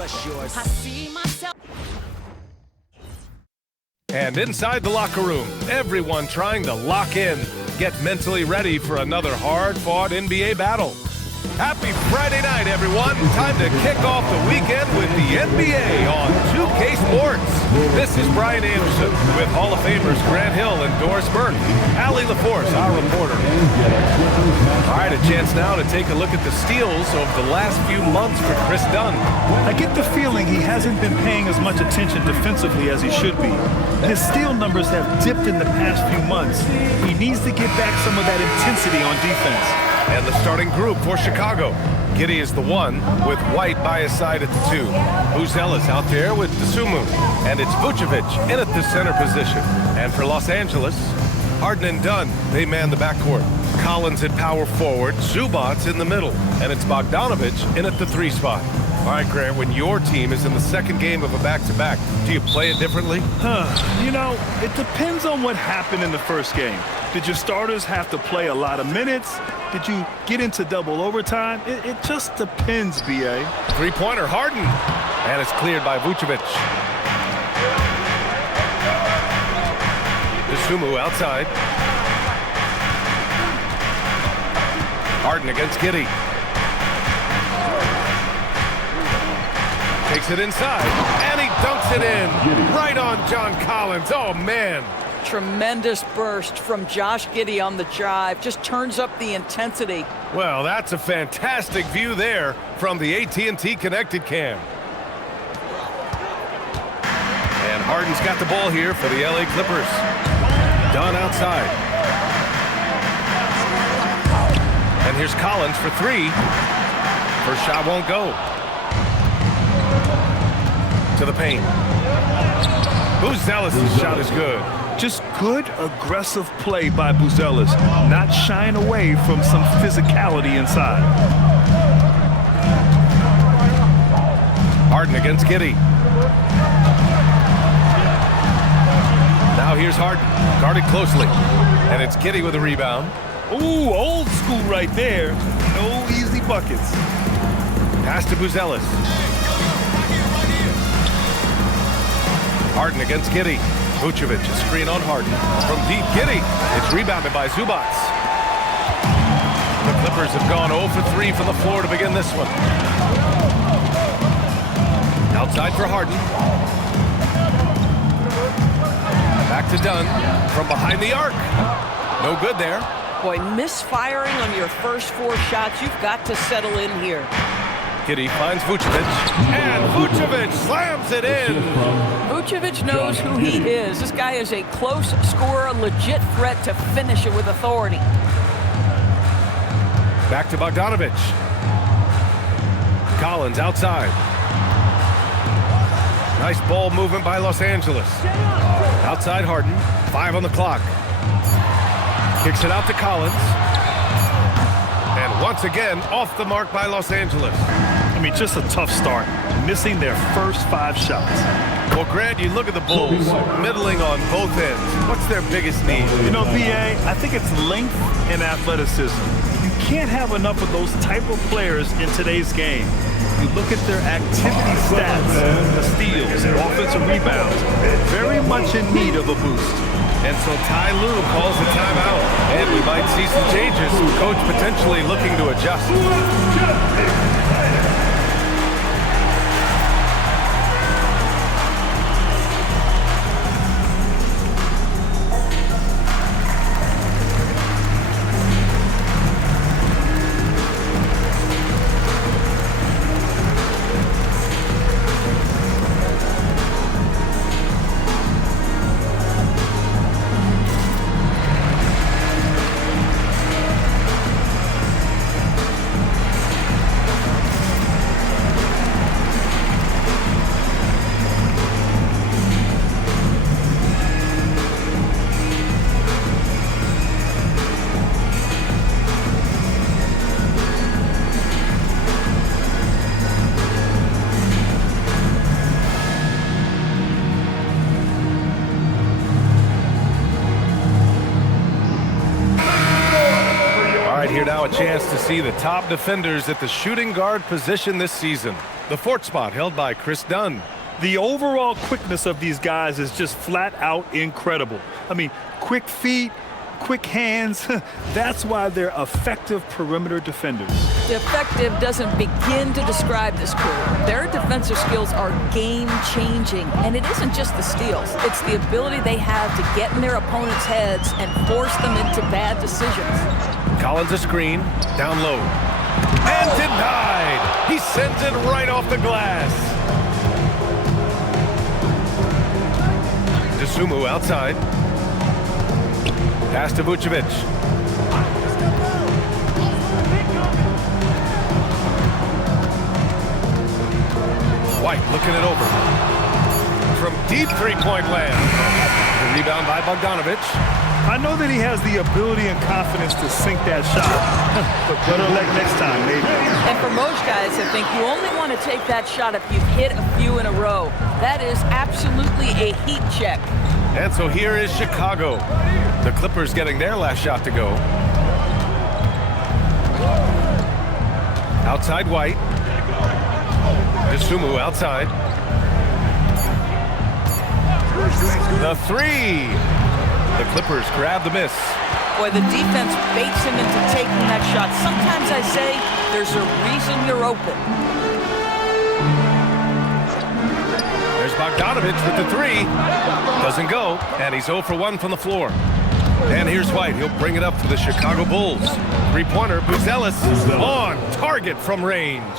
What's yours? I see myself. And inside the locker room, everyone trying to lock in, get mentally ready for another hard-fought NBA battle. Happy Friday night, everyone. Time to kick off the weekend with the NBA on 2K Sports. This is Brian Anderson with Hall of Famers Grant Hill and Doris Burke. Allie LaForce, our reporter. All right, a chance now to take a look at the steals over the last few months for Chris Dunn. I get the feeling he hasn't been paying as much attention defensively as he should be. His steal numbers have dipped in the past few months. He needs to get back some of that intensity on defense. And the starting group for Chicago. Giddey is the 1, with White by his side at the 2. Buzelis out there with Dosunmu. And it's Vucevic in at the center position. And for Los Angeles, Harden and Dunn, they man the backcourt. Collins at power forward, Zubac's in the middle. And it's Bogdanovic in at the 3 spot. All right, Grant, when your team is in the second game of a back-to-back, do you play it differently? You know, it depends on what happened in the first game. Did your starters have to play a lot of minutes? Did you get into double overtime? It just depends, B.A. Three-pointer, Harden. And it's cleared by Vucevic. Dosunmu outside. Harden against Giddey. Takes it inside, and he dunks it in. Right on John Collins. Oh, man. Tremendous burst from Josh Giddey on the drive. Just turns up the intensity. Well, that's a fantastic view there from the AT&T Connected Cam. And Harden's got the ball here for the LA Clippers. Dunn outside. And here's Collins for 3. First shot won't go. To the paint. Buzelis' shot is good. Just good, aggressive play by Buzelis, not shying away from some physicality inside. Harden against Giddey. Now here's Harden, guarded closely. And it's Giddey with a rebound. Ooh, old school right there. No easy buckets. Pass to Buzelis. Harden against Giddey. Vucevic, a screen on Harden. From deep, Giddey. It's rebounded by Zubac. The Clippers have gone 0 for 3 from the floor to begin this one. Outside for Harden. Back to Dunn. From behind the arc. No good there. Boy, misfiring on your first 4 shots. You've got to settle in here. Giddey finds Vucevic, and Vucevic slams it in. Vucevic knows who he is. This guy is a close scorer, legit threat to finish it with authority. Back to Bogdanovic. Collins outside. Nice ball movement by Los Angeles. Outside Harden, 5 on the clock. Kicks it out to Collins. And once again, off the mark by Los Angeles. I mean, just a tough start, missing their first 5 shots. Well, Grant, you look at the Bulls, middling on both ends. What's their biggest need? You know, B.A., I think it's length and athleticism. You can't have enough of those type of players in today's game. You look at their activity stats, the steals, offensive rebounds, very much in need of a boost. And so Ty Lue calls a timeout, and we might see some changes. Coach potentially looking to adjust. Here now a chance to see the top defenders at the shooting guard position this season. The fourth spot held by Chris Dunn. The overall quickness of these guys is just flat out incredible. I mean, quick feet, quick hands. That's why they're effective perimeter defenders. Effective doesn't begin to describe this crew. Their defensive skills are game-changing, and it isn't just the steals. It's the ability they have to get in their opponents' heads and force them into bad decisions. Collins a screen, down low. And denied! He sends it right off the glass. Sumu outside. Pass to Vucevic. White looking it over. From deep three-point land. The rebound by Bogdanovic. I know that he has the ability and confidence to sink that shot, but better luck next time, maybe. And for most guys, I think you only want to take that shot if you've hit a few in a row. That is absolutely a heat check. And so here is Chicago. The Clippers getting their last shot to go. Outside White. Sumu outside. The three. The Clippers grab the miss. Boy, the defense baits him into taking that shot. Sometimes I say there's a reason you're open. There's Bogdanovic with the three. Doesn't go, and he's 0 for 1 from the floor. And here's White. He'll bring it up for the Chicago Bulls. Three-pointer, Buzelis on target from range.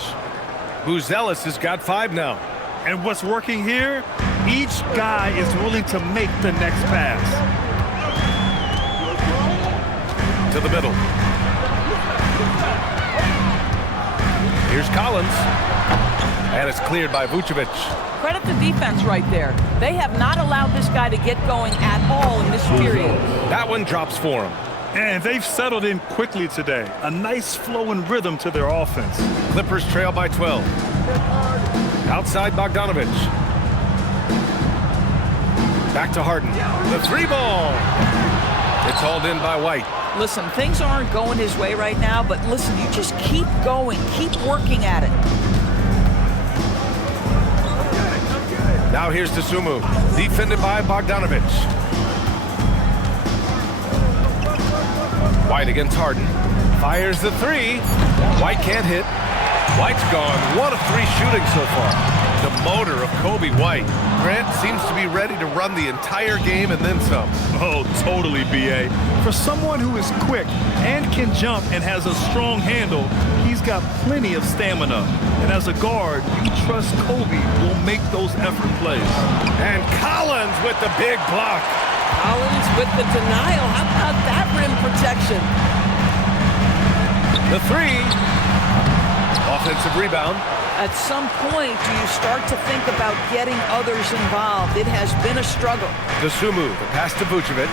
Buzelis has got 5 now. And what's working here? Each guy is willing to make the next pass. To the middle. Here's Collins. And it's cleared by Vucevic. Credit the defense right there. They have not allowed this guy to get going at all in this period. That one drops for him. And they've settled in quickly today. A nice flow and rhythm to their offense. Clippers trail by 12. Outside Bogdanovic. Back to Harden. The three ball. It's hauled in by White. Listen, things aren't going his way right now, but listen, you just keep going, keep working at it. Now here's Sumu, defended by Bogdanovic. White against Harden. Fires the three. White can't hit. White's gone 1 of 3 shooting so far. The motor of Kobe White. Grant seems to be ready to run the entire game and then some. Oh, totally, B.A. For someone who is quick and can jump and has a strong handle, he's got plenty of stamina. And as a guard, you trust Kobe will make those effort plays. And Collins with the big block. Collins with the denial. How about that rim protection? The three. Offensive rebound. At some point, do you start to think about getting others involved? It has been a struggle. Sumu, the pass to Vucevic.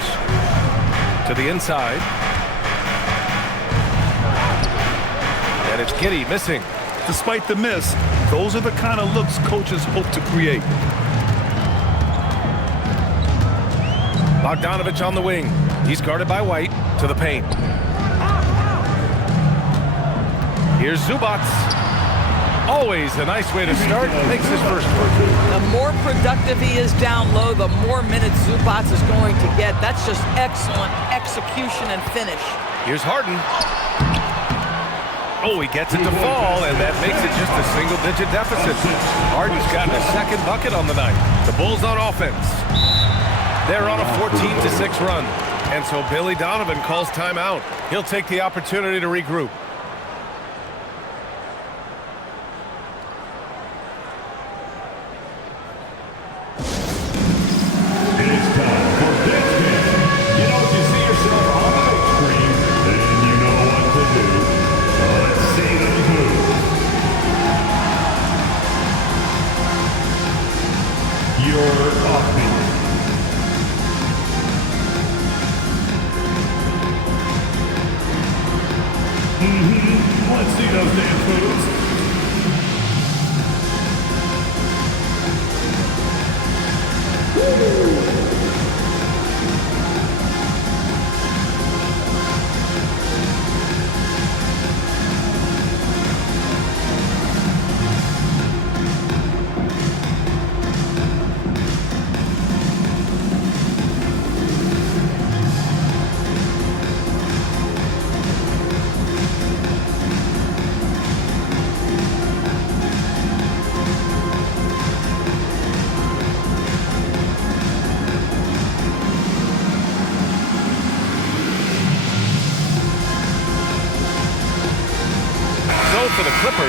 To the inside. And it's Giddey missing. Despite the miss, those are the kind of looks coaches hope to create. Bogdanovic on the wing. He's guarded by White. To the paint. Here's Zubac. Always a nice way to start. Makes his first one. The more productive he is down low, the more minutes Zubac is going to get. That's just excellent execution and finish. Here's Harden. Oh, he gets it to fall, and that makes it just a single-digit deficit. Harden's gotten a second bucket on the night. The Bulls on offense. They're on a 14-6 run. And so Billy Donovan calls timeout. He'll take the opportunity to regroup.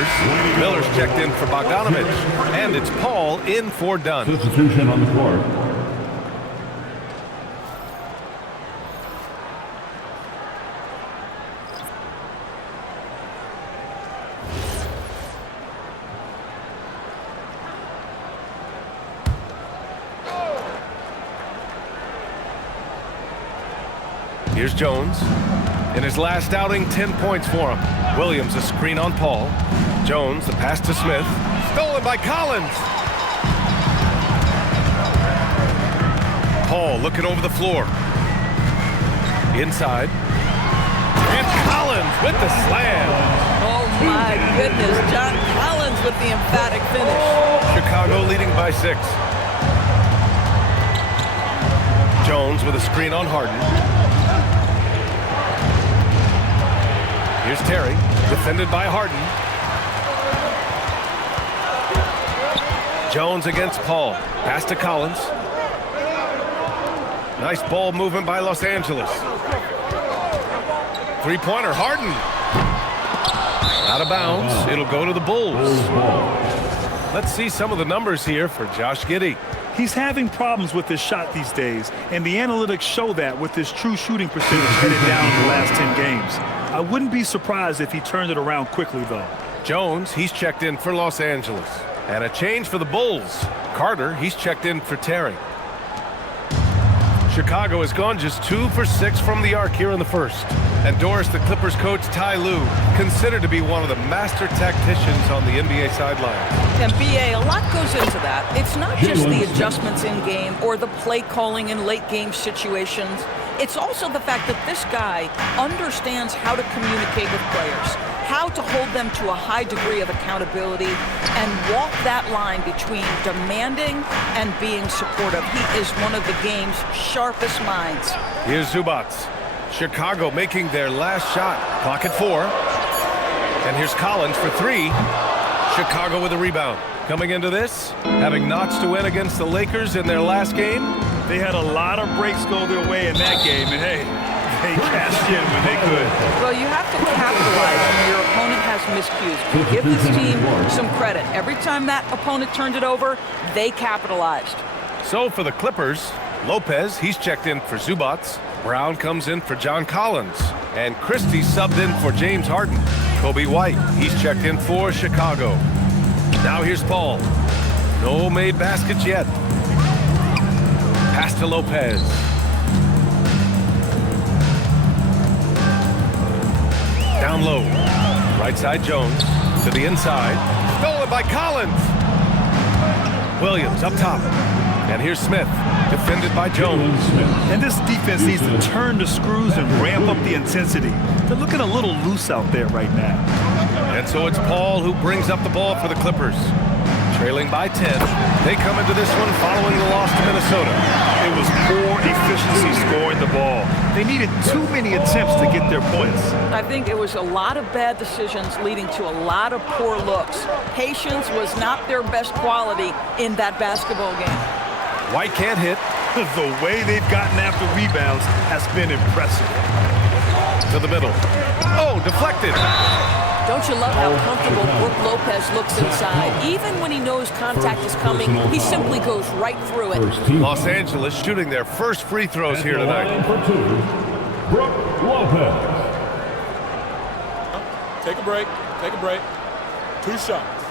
Clippers, Miller's checked in for Bogdanovich, and it's Paul in for Dunn. Substitution on the court. Here's Jones. In his last outing, 10 points for him. Williams, a screen on Paul. Jones, the pass to Smith. Stolen by Collins. Paul looking over the floor. Inside. And Collins with the slam. Oh, my goodness. John Collins with the emphatic finish. Chicago leading by 6. Jones with a screen on Harden. Here's Terry, defended by Harden. Jones against Paul. Pass to Collins. Nice ball movement by Los Angeles. Three-pointer, Harden. Out of bounds. It'll go to the Bulls. Let's see some of the numbers here for Josh Giddey. He's having problems with his shot these days, and the analytics show that with his true shooting percentage headed down in the last 10 games. I wouldn't be surprised if he turned it around quickly, though. Jones, he's checked in for Los Angeles. And a change for the Bulls. Carter, he's checked in for Terry. Chicago has gone just 2 for 6 from the arc here in the first. And Doris, the Clippers coach Ty Lue, considered to be one of the master tacticians on the NBA sidelines. And BA, a lot goes into that. It's not just the adjustments in game or the play calling in late game situations. It's also the fact that this guy understands how to communicate with players, how to hold them to a high degree of accountability, and walk that line between demanding and being supportive. He is one of the game's sharpest minds. Here's Zubac. Chicago making their last shot. Clock at 4. And here's Collins for 3. Chicago with a rebound. Coming into this, having notched to win against the Lakers in their last game. They had a lot of breaks go their way in that game, and hey, they cashed in when they could. Well, you have to capitalize when your opponent has miscues. Give this team some credit. Every time that opponent turned it over, they capitalized. So for the Clippers, Lopez, he's checked in for Zubac. Brown comes in for John Collins. And Christie subbed in for James Harden. Kobe White, he's checked in for Chicago. Now here's Paul. No made baskets yet. Pass to Lopez. Down low. Right side Jones. To the inside. Stolen by Collins. Williams up top. And here's Smith. Defended by Jones. And this defense needs to turn the screws and ramp up the intensity. They're looking a little loose out there right now. And so it's Paul who brings up the ball for the Clippers. Trailing by 10. They come into this one following the loss to Minnesota. It was poor efficiency scoring the ball. They needed too many attempts to get their points. I think it was a lot of bad decisions leading to a lot of poor looks. Patience was not their best quality in that basketball game. White can't hit. The way they've gotten after rebounds has been impressive. To the middle. Oh, deflected. Don't you love how comfortable Brook Lopez looks inside? Even when he knows contact is coming, he simply goes right through it. Los Angeles shooting their first free throws here tonight. For 2, Brook Lopez. Take a break. Take a break. 2 shots.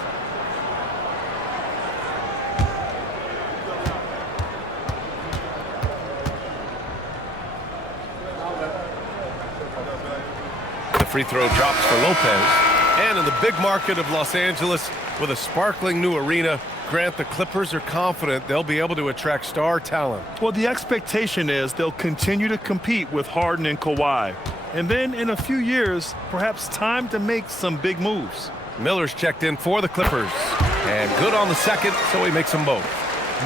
The free throw drops for Lopez. And in the big market of Los Angeles, with a sparkling new arena, Grant, the Clippers are confident they'll be able to attract star talent. Well, the expectation is they'll continue to compete with Harden and Kawhi. And then in a few years, perhaps time to make some big moves. Miller's checked in for the Clippers. And good on the second, so he makes them both.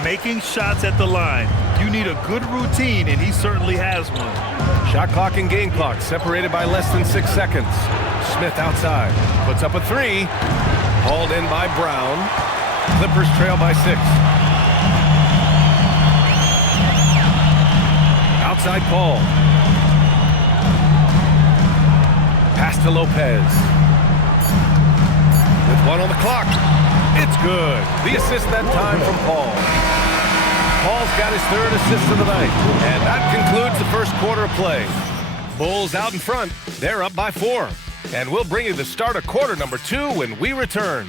Making shots at the line. You need a good routine, and he certainly has one. Shot clock and game clock separated by less than 6 seconds. Smith outside. Puts up a 3. Hauled in by Brown. Clippers trail by 6. Outside Paul. Pass to Lopez. with 1 on the clock. It's good. The assist that time from Paul. Paul's got his 3rd assist of the night. And that concludes the first quarter of play. Bulls out in front. They're up by 4. And we'll bring you the start of quarter number 2 when we return.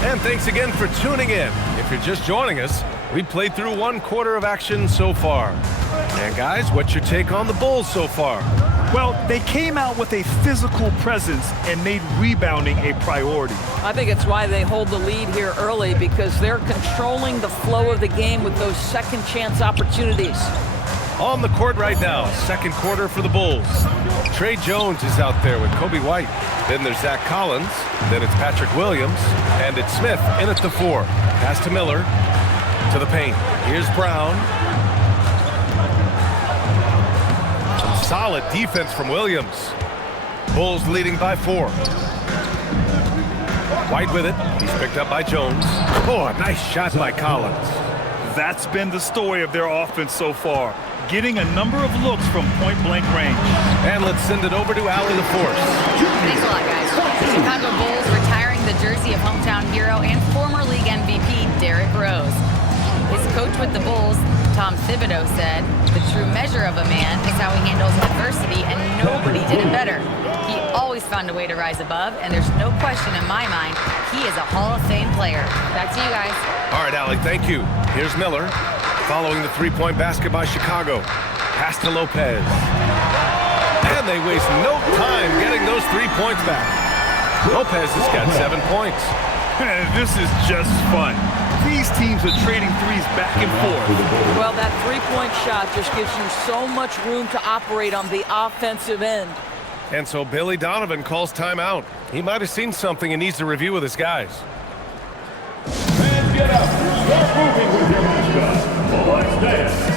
And thanks again for tuning in. If you're just joining us, we played through 1 quarter of action so far. And guys, what's your take on the Bulls so far? Well, they came out with a physical presence and made rebounding a priority. I think it's why they hold the lead here early, because they're controlling the flow of the game with those second chance opportunities. On the court right now, second quarter for the Bulls. Trey Jones is out there with Kobe White. Then there's Zach Collins. Then it's Patrick Williams. And it's Smith in at the 4. Pass to Miller. To the paint. Here's Brown. Some solid defense from Williams. Bulls leading by 4. White with it. He's picked up by Jones. Oh, a nice shot by Collins. That's been the story of their offense so far, getting a number of looks from point-blank range. And let's send it over to Allie LaForce. Thanks a lot, guys. The Chicago Bulls retiring the jersey of hometown hero and former league MVP Derrick Rose. His coach with the Bulls, Tom Thibodeau, said, "The true measure of a man is how he handles adversity, and nobody did it better. He always found a way to rise above, and there's no question in my mind he is a Hall of Fame player." Back to you guys. All right, Allie, thank you. Here's Miller. Following the 3-point basket by Chicago. Pass to Lopez. And they waste no time getting those 3 points back. Lopez has got 7 points. This is just fun. These teams are trading threes back and forth. Well, that 3-point shot just gives you so much room to operate on the offensive end. And so Billy Donovan calls timeout. He might have seen something and needs to review with his guys. Fans, get up. Start moving with your mascot. Let's dance.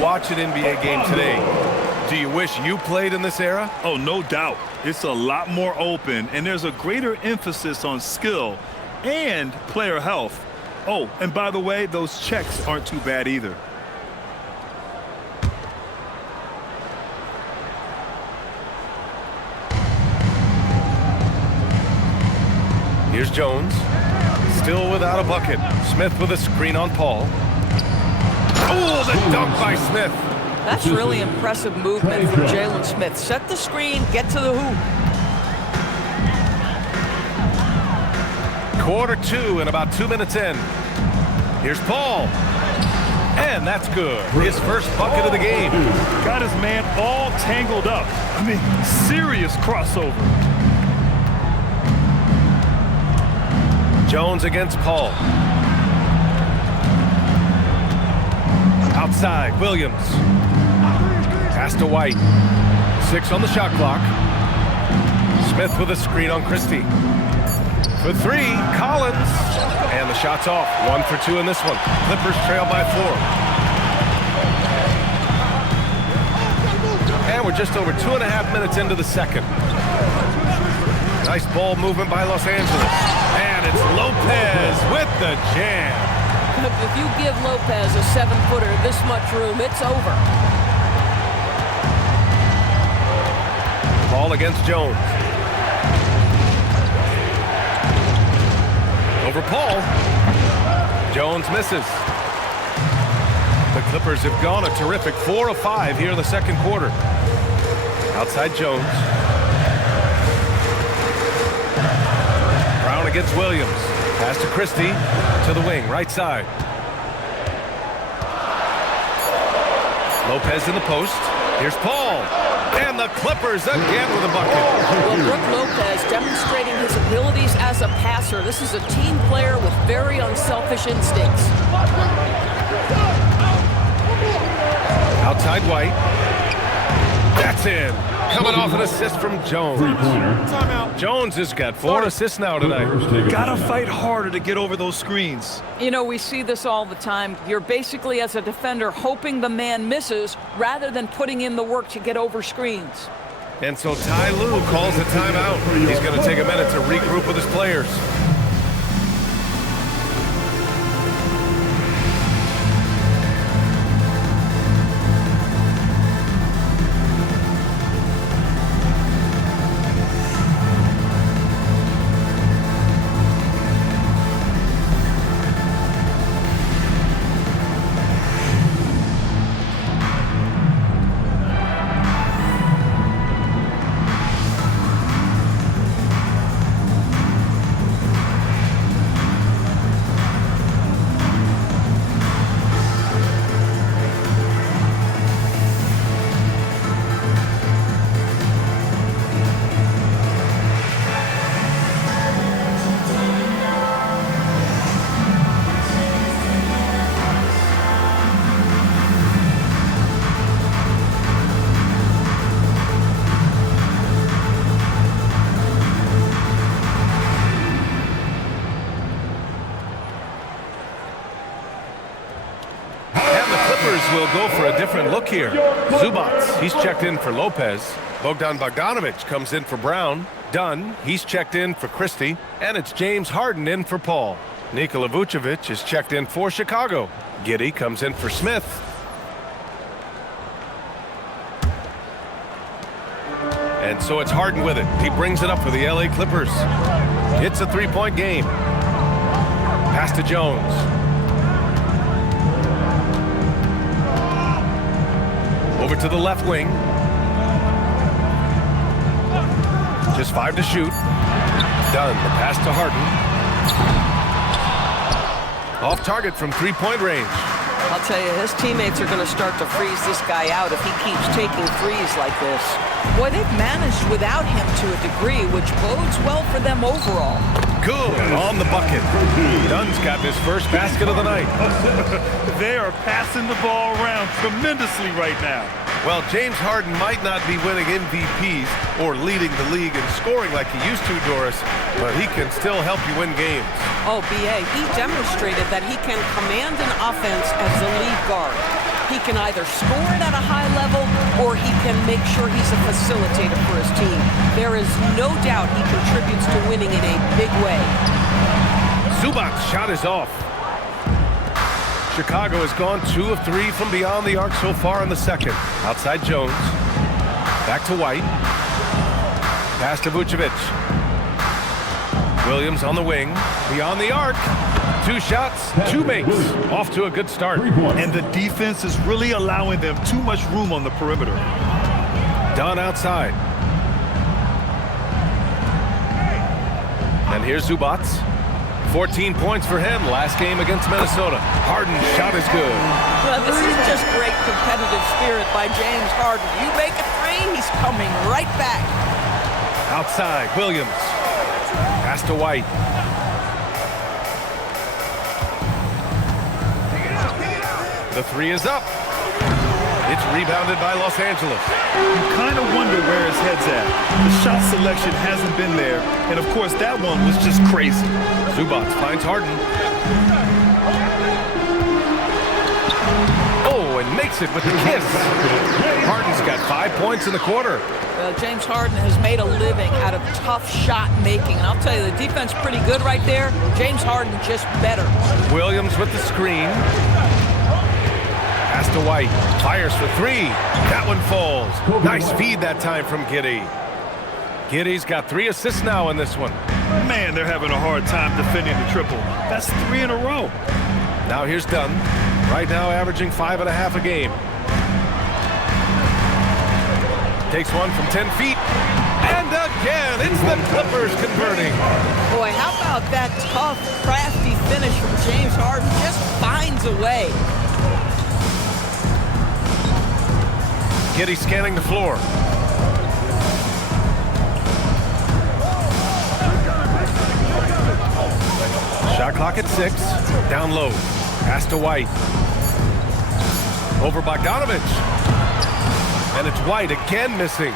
Watch an NBA game today. Do you wish you played in this era? Oh, no doubt. It's a lot more open, and there's a greater emphasis on skill and player health. Oh, and by the way, those checks aren't too bad either. Here's Jones. Still without a bucket. Smith with a screen on Paul. Oh, the dunk by Smith. That's really impressive movement from Jalen Smith. Set the screen, get to the hoop. Quarter 2 and about 2 minutes in. Here's Paul. And that's good. His first bucket of the game. Got his man all tangled up. I mean, serious crossover. Jones against Paul. Outside, Williams. Pass to White. 6 on the shot clock. Smith with a screen on Christie. For 3, Collins. And the shot's off. 1 for 2 in this one. Clippers trail by 4. And we're just over 2.5 minutes into the second. Nice ball movement by Los Angeles. And it's Lopez with the jam. If you give Lopez a 7-footer this much room, it's over. against Jones. Over Paul. Jones misses. The Clippers have gone a terrific 4 of 5 here in the second quarter. Outside Jones. Brown against Williams. Pass to Christie. To the wing, right side. Lopez in the post. Here's Paul. And the Clippers again with a bucket. Well, Brook Lopez demonstrating his abilities as a passer. This is a team player with very unselfish instincts. Outside White. That's in. Coming off an assist from Jones. Timeout. Jones has got 4 assists now tonight. Gotta fight harder to get over those screens. You know, we see this all the time. You're basically, as a defender, hoping the man misses rather than putting in the work to get over screens. And so Ty Lue calls a timeout. He's going to take a minute to regroup with his players. Will go for a different look here. Zubats, he's checked in for Lopez. Bogdan Bogdanovic comes in for Brown. Dunn, he's checked in for Christie. And it's James Harden in for Paul. Nikola Vucevic is checked in for Chicago. Giddey comes in for Smith. And so it's Harden with it. He brings it up for the LA Clippers. It's a three-point game. Pass to Jones. Over to the left wing. Just 5 to shoot. Done. The pass to Harden. Off target from three-point range. I'll tell you, his teammates are going to start to freeze this guy out if he keeps taking threes like this. Boy, they've managed without him to a degree, which bodes well for them overall. Good on the bucket. Dunn's got his first basket of the night. They are passing the ball around tremendously right now. Well, James Harden might not be winning MVPs or leading the league in scoring like he used to, Doris, but he can still help you win games. Oh, B.A., he demonstrated that he can command an offense as the lead guard. He can either score it at a high level or he can make sure he's a facilitator for his team. There is no doubt he contributes to winning in a big way. Zubac's shot is off. Chicago has gone 2 of 3 from beyond the arc so far in the second. Outside Jones. Back to White. Pass to Vucevic. Williams on the wing. Beyond the arc. 2 shots, 2 makes. Off to a good start. And the defense is really allowing them too much room on the perimeter. Dunn outside. And here's Zubats. 14 points for him last game against Minnesota. Harden's shot is good. Well, this is just great competitive spirit by James Harden. You make a three, he's coming right back. Outside, Williams. Pass to White. The 3 is up. It's rebounded by Los Angeles. You kind of wonder where his head's at. The shot selection hasn't been there. And, of course, that one was just crazy. Zubats finds Harden. Oh, and makes it with the kiss. Harden's got 5 points in the quarter. Well, James Harden has made a living out of tough shot making. And I'll tell you, the defense pretty good right there. James Harden just better. Williams with the screen. Pass to White. Fires for 3. That one falls. Nice feed that time from Giddey. Giddy's got 3 assists now in this one. Man, they're having a hard time defending the triple. That's 3 in a row. Now here's Dunn. Right now averaging 5.5 a game. Takes one from 10 feet. And again, it's the Clippers converting. Boy, how about that tough, crafty finish from James Harden? Just finds a way. Giddy scanning the floor. Shot clock at 6. Down low. Pass to White. Over Bogdanovich. And it's White again missing.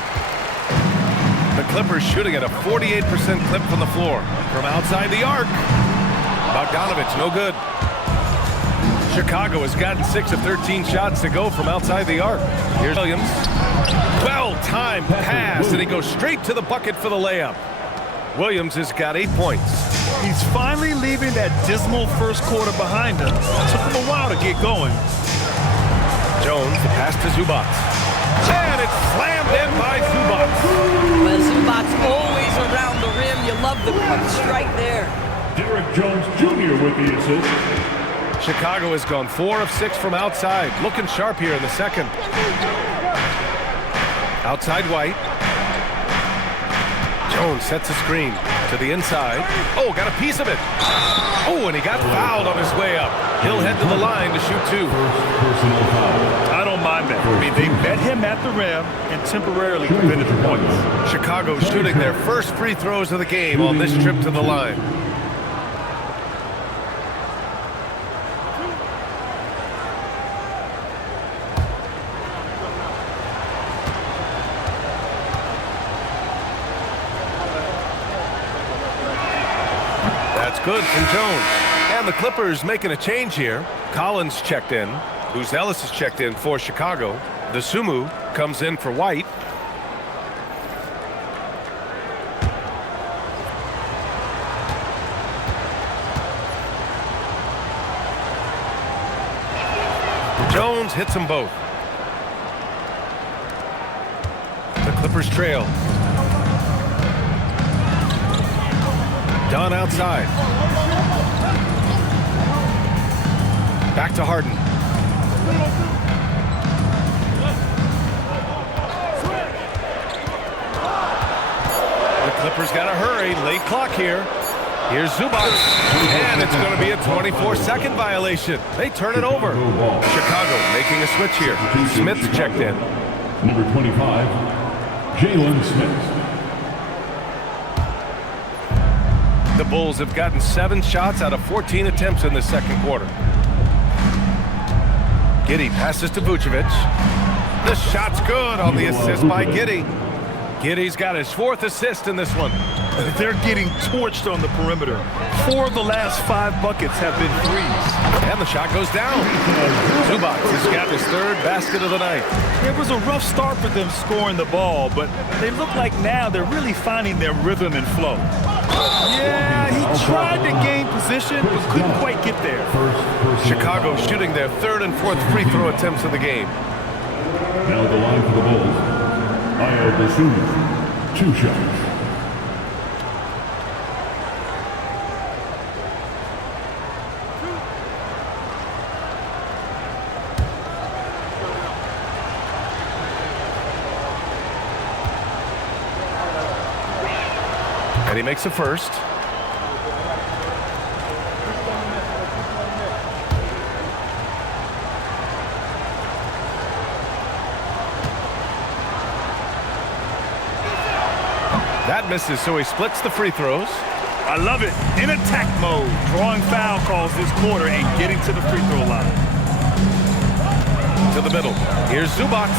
The Clippers shooting at a 48% clip from the floor. From outside the arc. Bogdanovich, no good. Chicago has gotten 6 of 13 shots to go from outside the arc. Here's Williams. Well-timed pass, and he goes straight to the bucket for the layup. Williams has got 8 points. He's finally leaving that dismal first quarter behind him. It took him a while to get going. Jones, the pass to Zubac. And it's slammed in by Zubac. Well, Zubac's always around the rim. You love the quick strike there. Derek Jones Jr. with the assist. Chicago has gone 4 of 6 from outside. Looking sharp here in the second. Outside White. Jones sets a screen to the inside. Oh, got a piece of it. Oh, and he got fouled on his way up. He'll head to the line to shoot 2. I don't mind that. I mean, they met him at the rim and temporarily prevented the points. Chicago shooting their first free throws of the game on this trip to the line. Good from Jones. And the Clippers making a change here. Collins checked in. Booz Ellis is checked in for Chicago. The Sumu comes in for White. Jones hits them both. The Clippers trail. Dunn outside. Back to Harden. The Clippers got to hurry. Late clock here. Here's Zubac. And it's going to be a 24-second violation. They turn it over. Chicago making a switch here. Smith's checked in. Number 25, Jayson Smith. The Bulls have gotten 7 shots out of 14 attempts in the second quarter. Giddy passes to Vucevic. The shot's good on the assist by Giddy. Giddy's got his 4th assist in this one. They're getting torched on the perimeter. 4 of the last 5 buckets have been threes. And the shot goes down. Zubac has got his 3rd basket of the night. It was a rough start for them scoring the ball, but they look like now they're really finding their rhythm and flow. Yeah, he tried to gain position, but couldn't quite get there. Chicago shooting their 3rd and 4th free throw attempts of the game. Now the line for the Bulls. Ayo Dosunmu, 2 shots. And he makes the first. That misses, so he splits the free throws. I love it. In attack mode, drawing foul calls this quarter and getting to the free throw line. To the middle. Here's Zubac.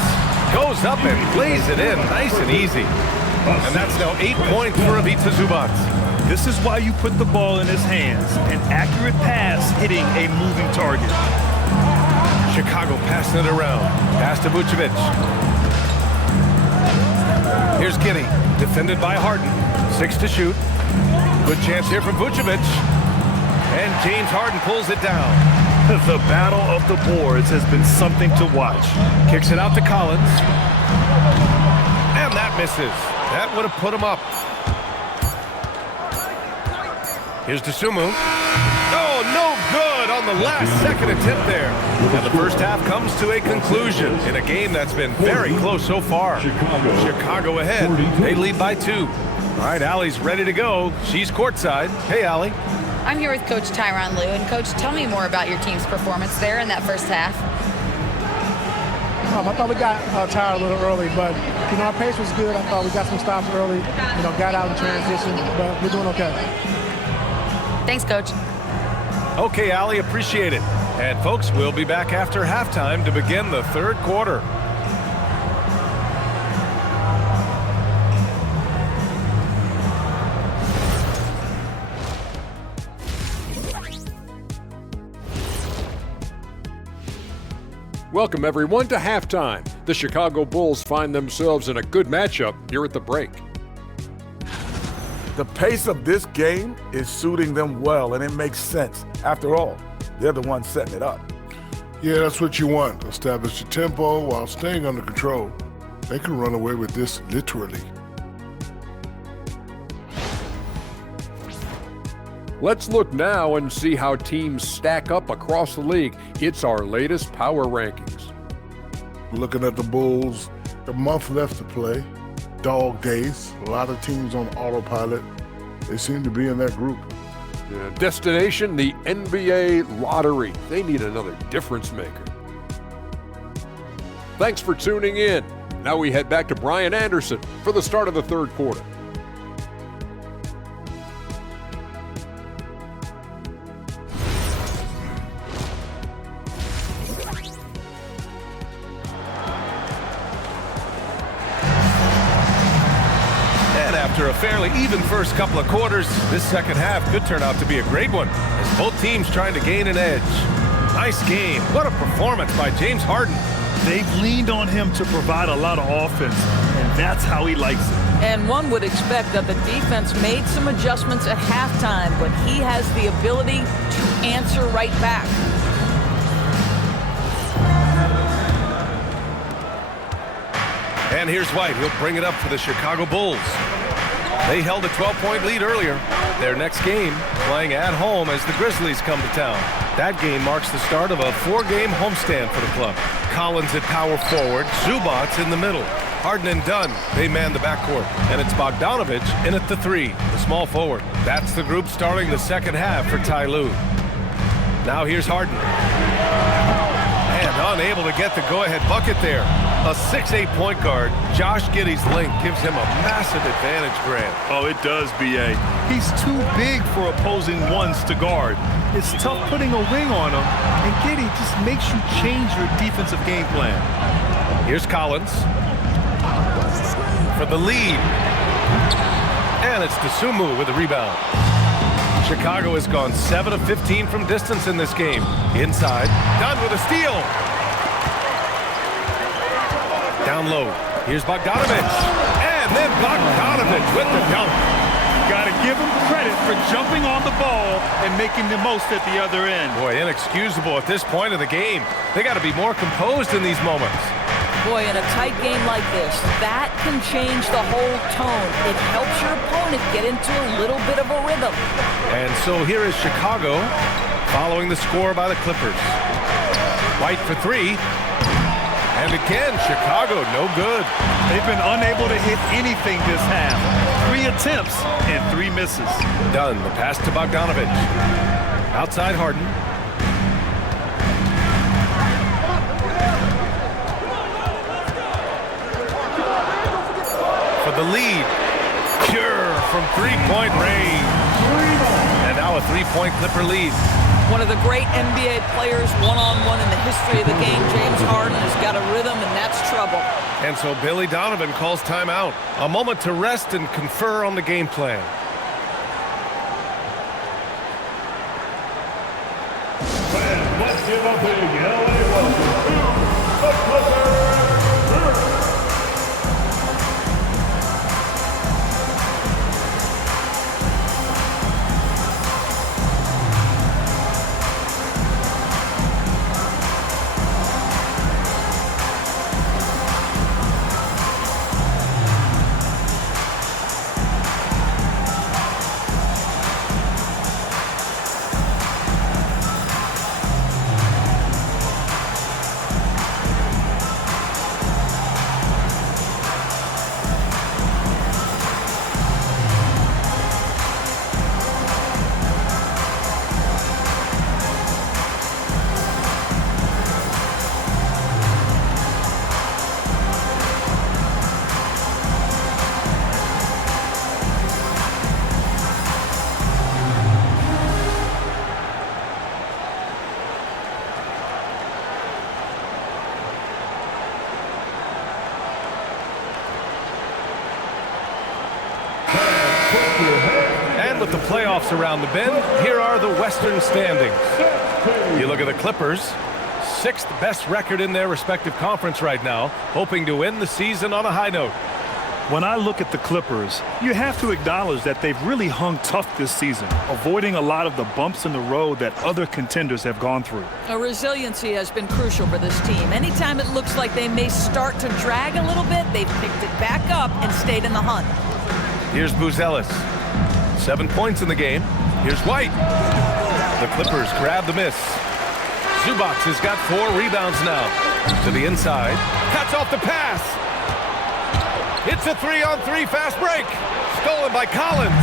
Goes up and plays it in. Nice and easy. And that's now 8 points for Ivica Zubac. This is why you put the ball in his hands. An accurate pass hitting a moving target. Chicago passing it around. Pass to Vucevic. Here's Giddy. Defended by Harden. 6 to shoot. Good chance here from Vucevic. And James Harden pulls it down. The battle of the boards has been something to watch. Kicks it out to Collins. And that misses. That would have put him up. Here's DeSumo. Oh, no good on the last second attempt there. And the first half comes to a conclusion in a game that's been very close so far. Chicago ahead. They lead by 2. All right, Allie's ready to go. She's courtside. Hey, Allie. I'm here with Coach Tyronn Lue. And, Coach, tell me more about your team's performance there in that first half. I thought we got tired a little early, but, our pace was good. I thought we got some stops early, got out in transition, but we're doing okay. Thanks, Coach. Okay, Allie, appreciate it. And, folks, we'll be back after halftime to begin the third quarter. Welcome, everyone, to halftime. The Chicago Bulls find themselves in a good matchup here at the break. The pace of this game is suiting them well, and it makes sense. After all, they're the ones setting it up. Yeah, that's what you want. Establish the tempo while staying under control. They can run away with this literally. Let's look now and see how teams stack up across the league. It's our latest power rankings. Looking at the Bulls, a month left to play. Dog days, a lot of teams on autopilot. They seem to be in that group. Destination, the NBA lottery. They need another difference maker. Thanks for tuning in. Now we head back to Brian Anderson for the start of the third quarter. After a fairly even first couple of quarters, this second half could turn out to be a great one as both teams trying to gain an edge. Nice game. What a performance by James Harden. They've leaned on him to provide a lot of offense, and that's how he likes it. And one would expect that the defense made some adjustments at halftime, but he has the ability to answer right back. And here's White. He'll bring it up for the Chicago Bulls. They held a 12-point lead earlier. Their next game, playing at home as the Grizzlies come to town. That game marks the start of a 4-game homestand for the club. Collins at power forward, Zubac's in the middle. Harden and Dunn, they man the backcourt. And it's Bogdanovich in at the 3, the small forward. That's the group starting the second half for Ty Lue. Now here's Harden. And unable to get the go-ahead bucket there. A 6'8" point guard, Josh Giddey's length gives him a massive advantage, Grant. Oh, it does, B.A. He's too big for opposing ones to guard. It's tough putting a ring on him, and Giddey just makes you change your defensive game plan. Here's Collins for the lead. And it's DeSumo with the rebound. Chicago has gone 7 of 15 from distance in this game. Inside, Dunn with a steal. Down low, here's Bogdanovich. And then Bogdanovich with the dunk. Got to give him credit for jumping on the ball and making the most at the other end. Boy, inexcusable at this point of the game. They got to be more composed in these moments. Boy, in a tight game like this, that can change the whole tone. It helps your opponent get into a little bit of a rhythm. And so here is Chicago following the score by the Clippers. White for 3. And again, Chicago, no good. They've been unable to hit anything this half. 3 attempts and 3 misses. Done. The pass to Bogdanovich. Outside Harden. For the lead. Pure from 3-point range. And now a 3-point Clipper lead. One of the great NBA players one-on-one in the history of the game, James Harden, has got a rhythm, and that's trouble. And so Billy Donovan calls timeout. A moment to rest and confer on the game plan. Let's give a big LA welcome to the Clippers. With the playoffs around the bend, here are the Western standings. You look at the Clippers, 6th best record in their respective conference right now, hoping to end the season on a high note. When I look at the Clippers, you have to acknowledge that they've really hung tough this season, avoiding a lot of the bumps in the road that other contenders have gone through. Resiliency has been crucial for this team. Anytime it looks like they may start to drag a little bit, they've picked it back up and stayed in the hunt. Here's Buzelis. 7 points in the game. Here's White. The Clippers grab the miss. Zubac has got 4 rebounds now. To the inside. Cuts off the pass. It's a 3-on-3 fast break. Stolen by Collins.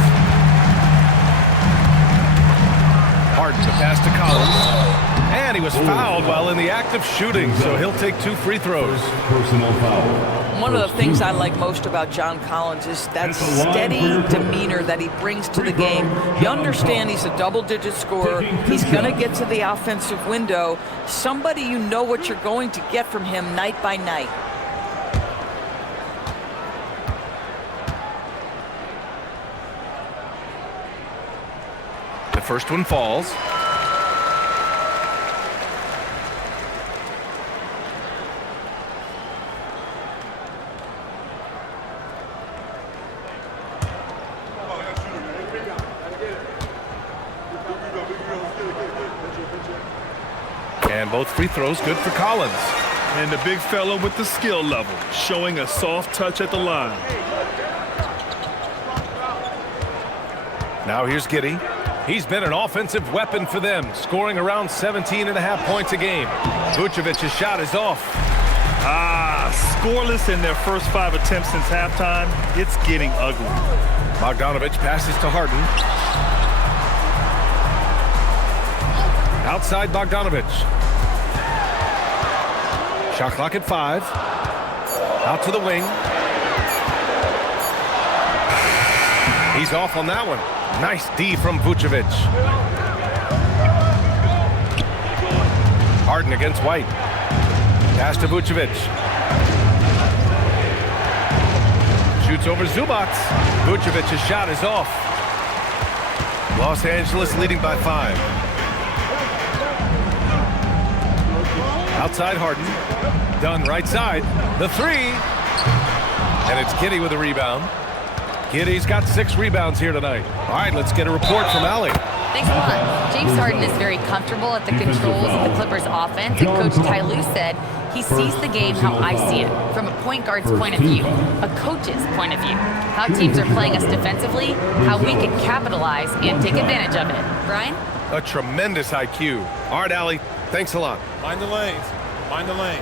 Harden to pass to Collins. And he was fouled while in the act of shooting, so he'll take 2 free throws. Personal foul. One of the things I like most about John Collins is that steady demeanor that he brings to the game. You understand he's a double-digit scorer. He's going to get to the offensive window. Somebody you know what you're going to get from him night by night. The first one falls. And both free throws good for Collins. And the big fella with the skill level, showing a soft touch at the line. Now here's Giddey. He's been an offensive weapon for them, scoring around 17.5 points a game. Vucevic's shot is off. Scoreless in their first 5 attempts since halftime. It's getting ugly. Bogdanovic passes to Harden. Outside Bogdanovic. Shot clock at 5. Out to the wing. He's off on that one. Nice D from Vucevic. Harden against White. Pass to Vucevic. Shoots over Zubac. Vucevic's shot is off. Los Angeles leading by 5. Outside Harden. Dunn right side. The 3. And it's Giddey with a rebound. Giddey's got 6 rebounds here tonight. All right, let's get a report from Allie. Thanks a lot. James Harden is very comfortable at the controls of the Clippers offense, and Coach Ty Lue said he sees the game how I see it, from a point guard's point of view, a coach's point of view, how teams are playing us defensively, how we can capitalize and take advantage of it. Brian? A tremendous IQ. All right, Allie, thanks a lot. Mind the lanes. Mind the lanes.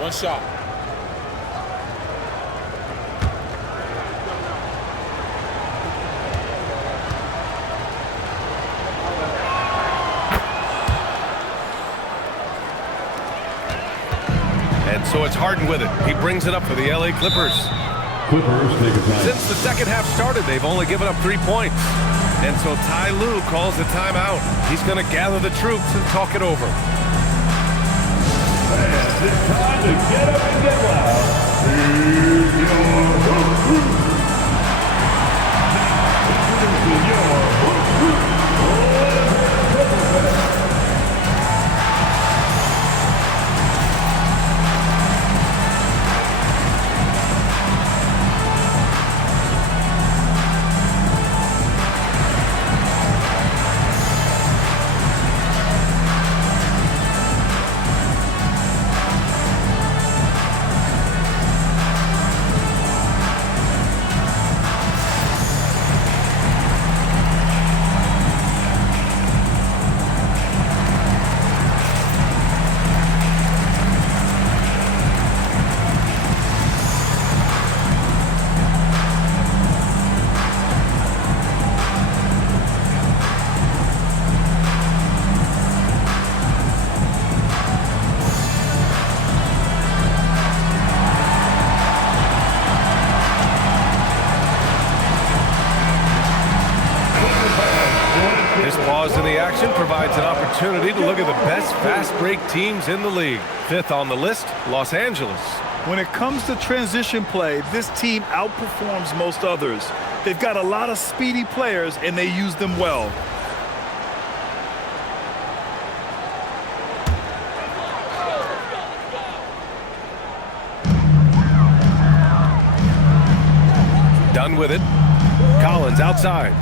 One shot. And so it's Harden with it. He brings it up for the LA Clippers. Clippers take a time. Since the second half started, they've only given up 3 points. And so Ty Lue calls a timeout. He's going to gather the troops and talk it over. And it's time to get up and get loud. Here's your hook group. Introducing your hook group. Provides an opportunity to look at the best fast break teams in the league. 5th on the list, Los Angeles. When it comes to transition play, this team outperforms most others. They've got a lot of speedy players, and they use them well. Done with it. Collins outside.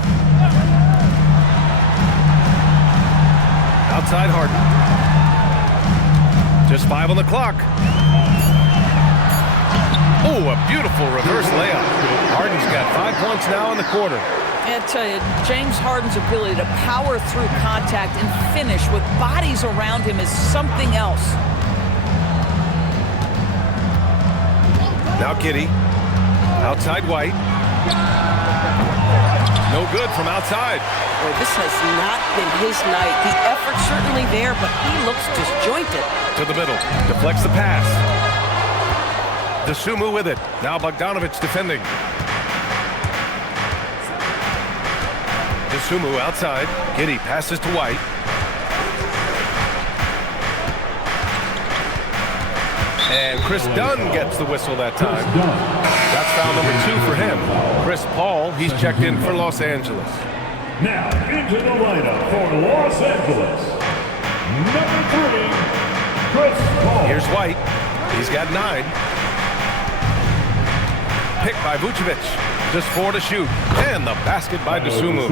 Outside Harden. Just 5 on the clock. Oh, a beautiful reverse layup. Harden's got 5 points now in the quarter. I tell you, James Harden's ability to power through contact and finish with bodies around him is something else. Now Giddey. Outside White. No good from outside. Well, this has not been his night. The effort's certainly there, but he looks disjointed. To the middle. Deflects the pass. Dosunmu with it. Now Bogdanovic defending. Dosunmu outside. Giddey passes to White. And Chris Dunn gets the whistle that time. That's foul number 2 for him. Chris Paul, he's checked in for Los Angeles. Now into the lineup for Los Angeles. Number 3, Chris Paul. Here's White. He's got 9. Picked by Vucevic. Just 4 to shoot. And the basket by Dosunmu.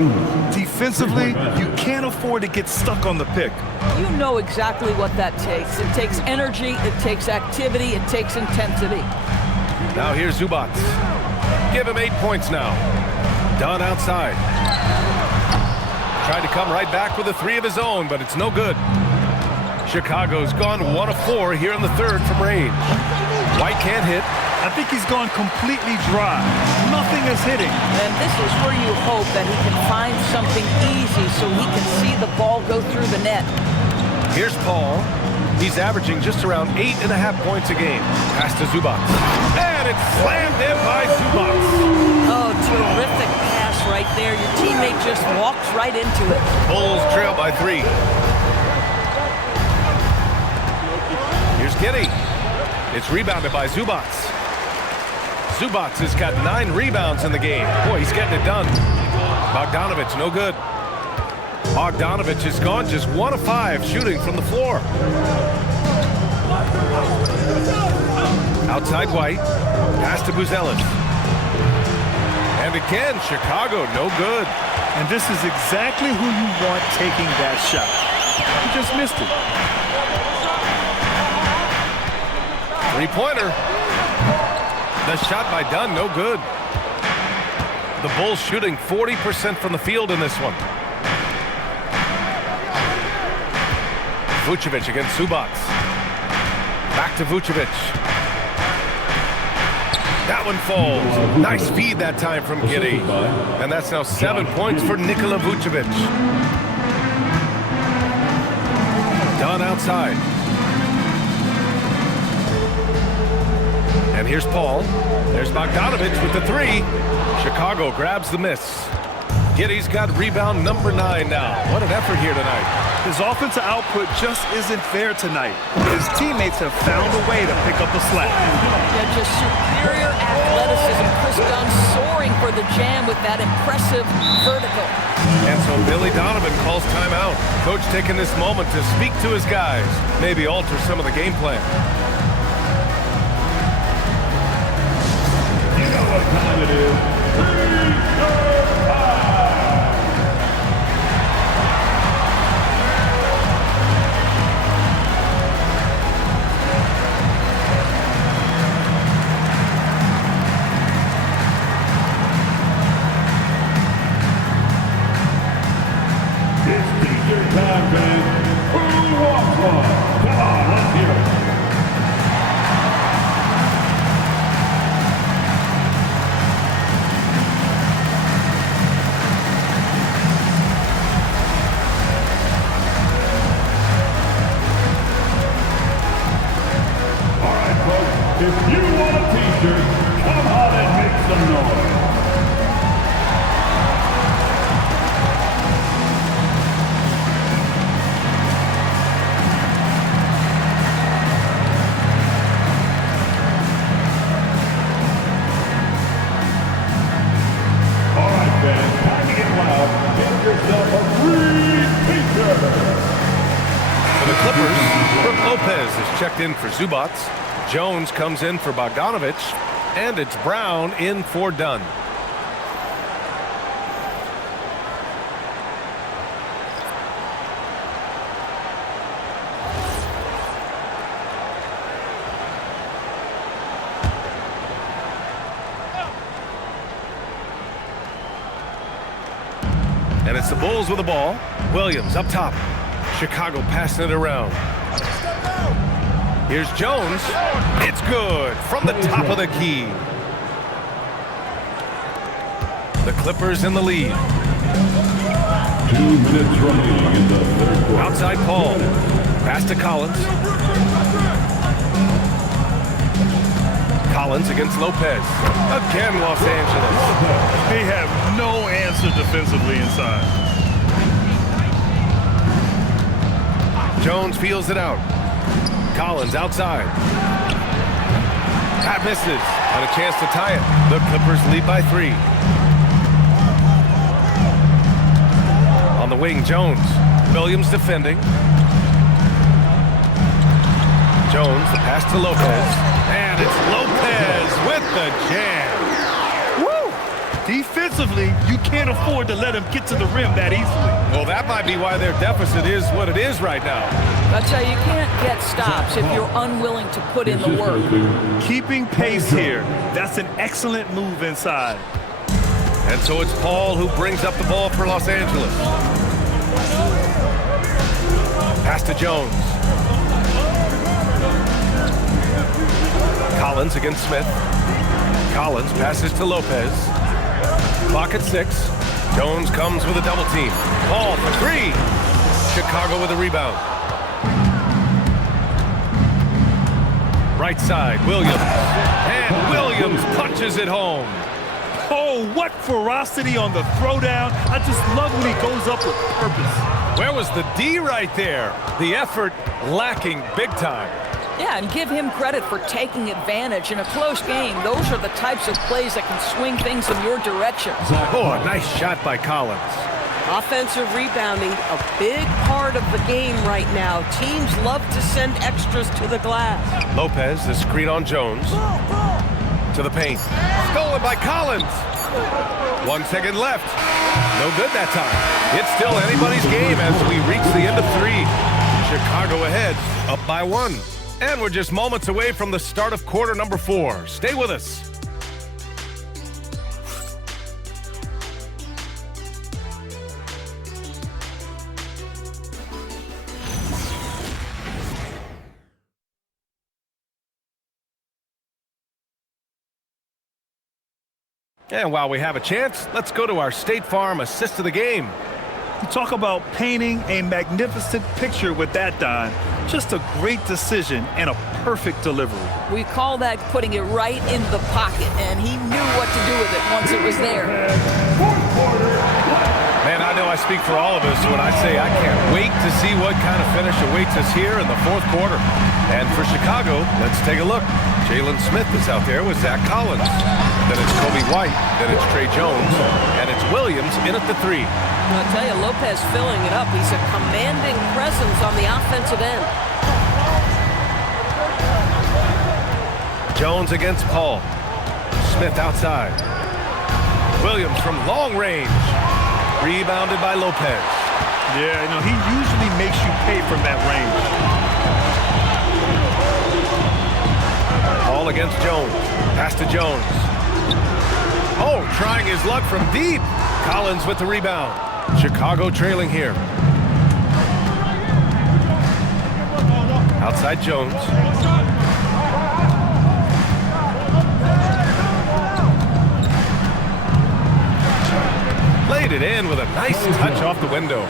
Defensively, you can't afford to get stuck on the pick. You know exactly what that takes. It takes energy, it takes activity, it takes intensity. Now here's Zubac. Give him 8 points now. Dunn outside. Tried to come right back with a 3 of his own, but it's no good. Chicago's gone 1 of 4 here in the third from range. White can't hit. I think he's gone completely dry. Nothing is hitting. And this is where you hope that he can find something easy so he can see the ball go through the net. Here's Paul. He's averaging just around 8.5 points a game. Pass to Zubac. And it's slammed in by Zubac. Oh, terrific pass right there. Your teammate just walks right into it. Bulls trail by 3. Here's Giddey. It's rebounded by Zubac. Zubac has got 9 rebounds in the game. Boy, he's getting it done. Bogdanovic, no good. Bogdanovic has gone just 1 of 5 shooting from the floor. Outside White. Pass to Buzelis. And again, Chicago, no good. And this is exactly who you want taking that shot. He just missed it. 3-pointer. The shot by Dunn, no good. The Bulls shooting 40% from the field in this one. Vucevic against Zubac. Back to Vucevic. That one falls. Nice feed that time from Giddey. And that's now 7 points for Nikola Vucevic. Dunn outside. And here's Paul. There's Bogdanovic with the 3. Chicago grabs the miss. Giddey's got rebound number 9 now. What an effort here tonight. His offensive output just isn't there tonight. His teammates have found a way to pick up the slack. Yeah, just superior athleticism. Chris Dunn soaring for the jam with that impressive vertical. And so Billy Donovan calls timeout. Coach taking this moment to speak to his guys. Maybe alter some of the game plan. You know what time it is. 3-5. It's T-shirt time, man. Who wants one? Come on, let's hear it. Lopez is checked in for Zubac. Jones comes in for Bogdanovic. And it's Brown in for Dunn. And it's the Bulls with the ball. Williams up top. Chicago passing it around. Here's Jones. It's good from the top of the key. The Clippers in the lead. 2 minutes remaining in the third quarter. Outside Paul. Pass to Collins. Collins against Lopez. Again, Los Angeles. They have no answer defensively inside. Jones feels it out. Collins outside. That misses. On a chance to tie it. The Clippers lead by 3. On the wing, Jones. Williams defending. Jones, the pass to Lopez. And it's Lopez with the jam. Woo! Defensively, you can't afford to let him get to the rim that easily. Well, that might be why their deficit is what it is right now. That's how you can't get stops if you're unwilling to put in the work. Keeping pace here. That's an excellent move inside. And so it's Paul who brings up the ball for Los Angeles. Pass to Jones. Collins against Smith. Collins passes to Lopez. Clock at 6. Jones comes with a double team. Paul for 3. Chicago with a rebound. Right side, Williams. And Williams punches it home. Oh, what ferocity on the throwdown. I just love when he goes up with purpose. Where was the D right there? The effort lacking big time. Yeah, and give him credit for taking advantage in a close game. Those are the types of plays that can swing things in your direction. Oh, a nice shot by Collins. Offensive rebounding, a big part of the game right now. Teams love to send extras to the glass. Lopez, the screen on Jones. To the paint. Stolen by Collins. 1 second left. No good that time. It's still anybody's game as we reach the end of 3. Chicago ahead, up by 1. And we're just moments away from the start of quarter number 4. Stay with us. And while we have a chance, let's go to our State Farm assist of the game. You talk about painting a magnificent picture with that, Don. Just a great decision and a perfect delivery. We call that putting it right in the pocket, and he knew what to do with it once it was there. Man, I know I speak for all of us when I say I can't wait to see what kind of finish awaits us here in the 4th quarter. And for Chicago, let's take a look. Jalen Smith is out there with Zach Collins. Then it's Kobe White. Then it's Trey Jones. And it's Williams in at the 3. I'll tell you, Lopez filling it up. He's a commanding presence on the offensive end. Jones against Paul. Smith outside. Williams from long range. Rebounded by Lopez. Yeah, you know, he usually makes you pay from that range. Paul against Jones. Pass to Jones. Oh, trying his luck from deep. Collins with the rebound. Chicago trailing here. Outside Jones. Laid it in with a nice touch off the window.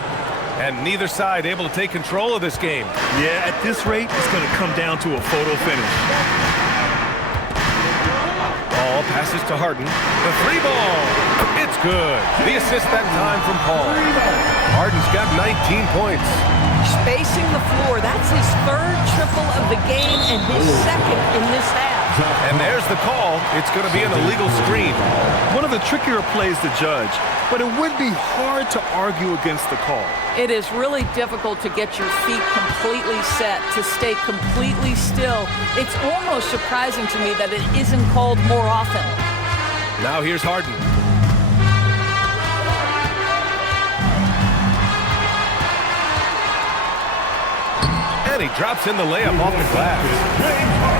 And neither side able to take control of this game. Yeah, at this rate, it's going to come down to a photo finish. Ball passes to Harden. The 3 ball. It's good. The assist that time from Paul. Harden's got 19 points. Spacing the floor. That's his 3rd triple of the game and his 2nd in this half. And there's the call. It's going to be an illegal screen. One of the trickier plays to judge, but it would be hard to argue against the call. It is really difficult to get your feet completely set, to stay completely still. It's almost surprising to me that it isn't called more often. Now here's Harden. And he drops in the layup off the glass.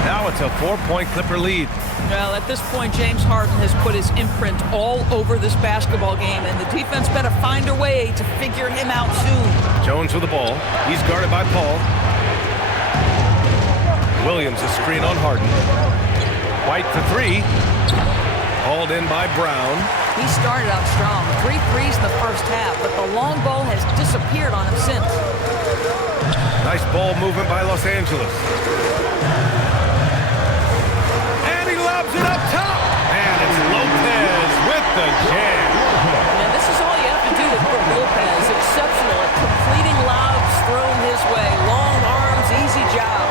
Now it's a 4-point Clipper lead. Well, at this point, James Harden has put his imprint all over this basketball game, and the defense better find a way to figure him out soon. Jones with the ball. He's guarded by Paul. Williams a screen on Harden. White for three. Hauled in by Brown. He started out strong. 3 threes in the first half, but the long ball has disappeared on him since. Nice ball movement by Los Angeles. And he lobs it up top. And it's Lopez with the jam. And this is all you have to do with Lopez. Exceptional at completing lobs thrown his way. Long arms, easy job.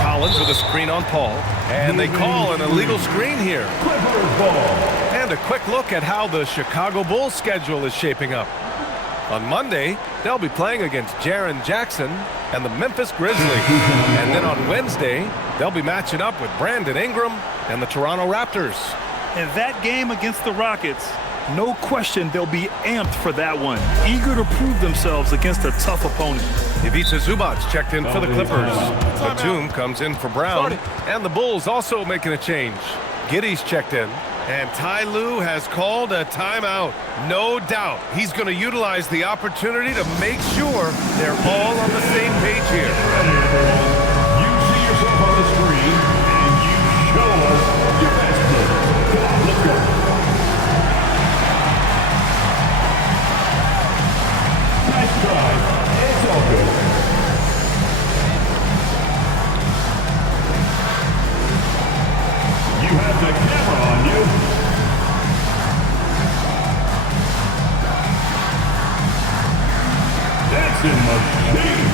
Collins with a screen on Paul. And they call an illegal screen here. And a quick look at how the Chicago Bulls schedule is shaping up. On Monday, they'll be playing against Jaren Jackson and the Memphis Grizzlies. And then on Wednesday, they'll be matching up with Brandon Ingram and the Toronto Raptors. And that game against the Rockets, no question they'll be amped for that one. Eager to prove themselves against a tough opponent. Ivica Zubac checked in for the Clippers. Batum comes in for Brown. And the Bulls also making a change. Giddey's checked in. And Ty Lue has called a timeout. No doubt he's going to utilize the opportunity to make sure they're all on the same page here. You see yourself on the screen, and you show us your best play. Come on, let's go. Nice try. It's all good. You have the camera on you. That's in machine.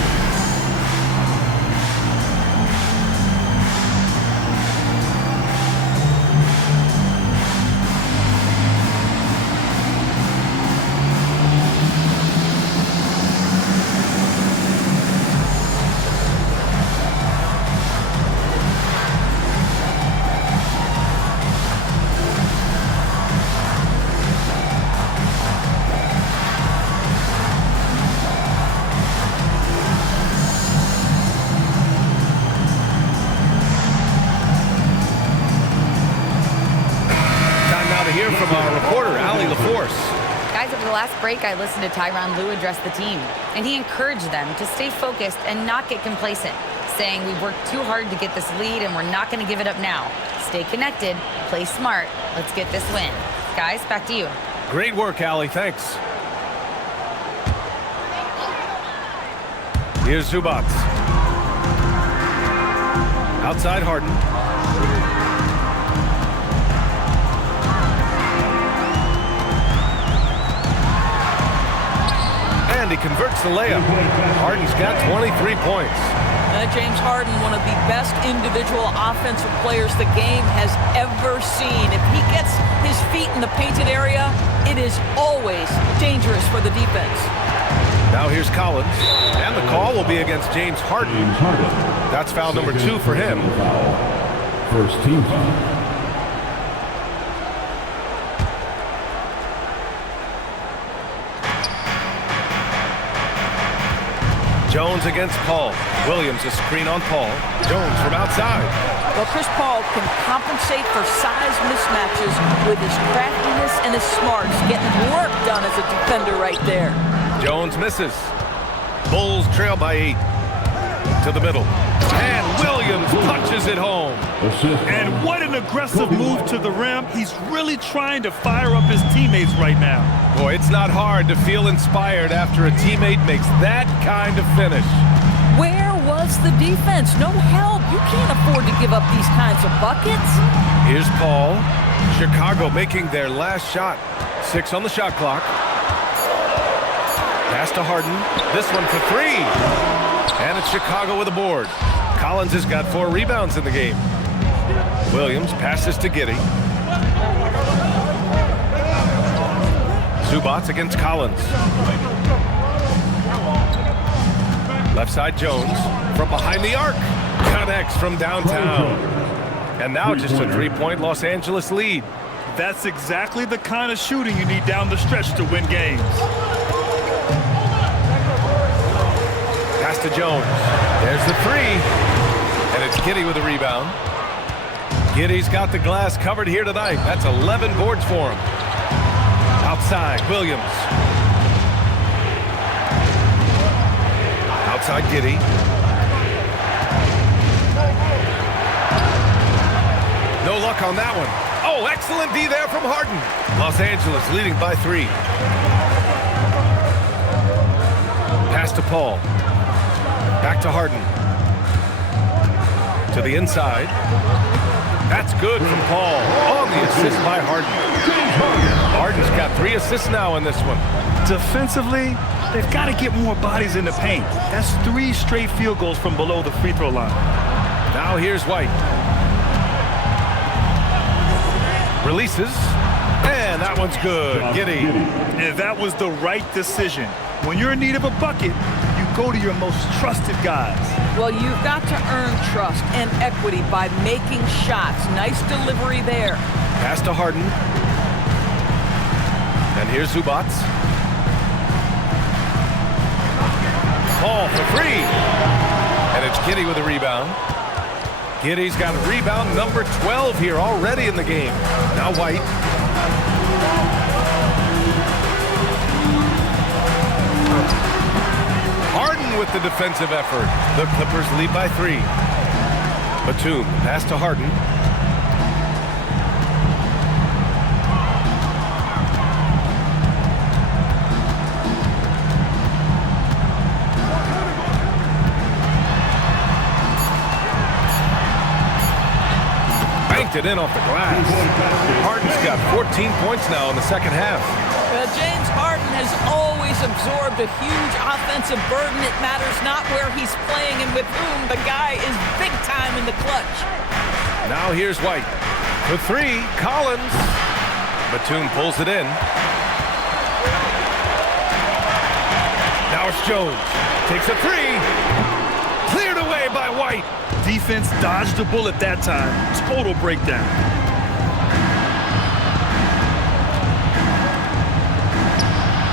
Over the last break, I listened to Tyronn Lue address the team, and he encouraged them to stay focused and not get complacent, saying we worked too hard to get this lead and we're not going to give it up now. Stay connected, play smart, let's get this win. Guys, back to you. Great work, Allie. Thanks. Here's Zubac. Outside Harden. And he converts the layup. Harden's got 23 points. James Harden, one of the best individual offensive players the game has ever seen. If he gets his feet in the painted area, it is always dangerous for the defense. Now here's Collins. And the call will be against James Harden. That's foul number 2 for him. First team foul. Jones against Paul. Williams a screen on Paul. Jones from outside. Well, Chris Paul can compensate for size mismatches with his craftiness and his smarts, getting work done as a defender right there. Jones misses. Bulls trail by 8. To the middle. And Williams punches it home. And what an aggressive move to the rim. He's really trying to fire up his teammates right now. Boy, it's not hard to feel inspired after a teammate makes that kind of finish. Where was the defense? No help. You can't afford to give up these kinds of buckets. Here's Paul. Chicago making their last shot. 6 on the shot clock. Pass to Harden. This one for 3. And it's Chicago with a board. Collins has got 4 rebounds in the game. Williams passes to Giddey. Zubac against Collins. Left side Jones from behind the arc. Connects from downtown. And now just a 3-point Los Angeles lead. That's exactly the kind of shooting you need down the stretch to win games. Pass to Jones. There's the 3. And it's Giddey with a rebound. Giddey's got the glass covered here tonight. That's 11 boards for him. Outside, Williams. Outside, Giddey. No luck on that one. Oh, excellent D there from Harden. Los Angeles leading by 3. Pass to Paul. Back to Harden. To the inside. That's good from Paul. On the assist by Harden. Harden's got 3 assists now in this one. Defensively, they've got to get more bodies in the paint. That's 3 straight field goals from below the free throw line. Now here's White. Releases. And that one's good. Giddey. And that was the right decision. When you're in need of a bucket, you go to your most trusted guys. Well, you've got to earn trust and equity by making shots. Nice delivery there. Pass to Harden. And here's Zubac. Paul for 3. And it's Giddey with a rebound. Giddey's got rebound number 12 here already in the game. Now White. Harden with the defensive effort. The Clippers lead by 3. Batum, pass to Harden. Banked it in off the glass. Harden's got 14 points now in the second half. James Harden has always absorbed a huge offensive burden. It matters not where he's playing and with whom. The guy is big time in the clutch. Now here's White. For 3, Collins. Batum pulls it in. Now it's Jones. Takes a 3. Cleared away by White. Defense dodged the bullet that time. Total breakdown.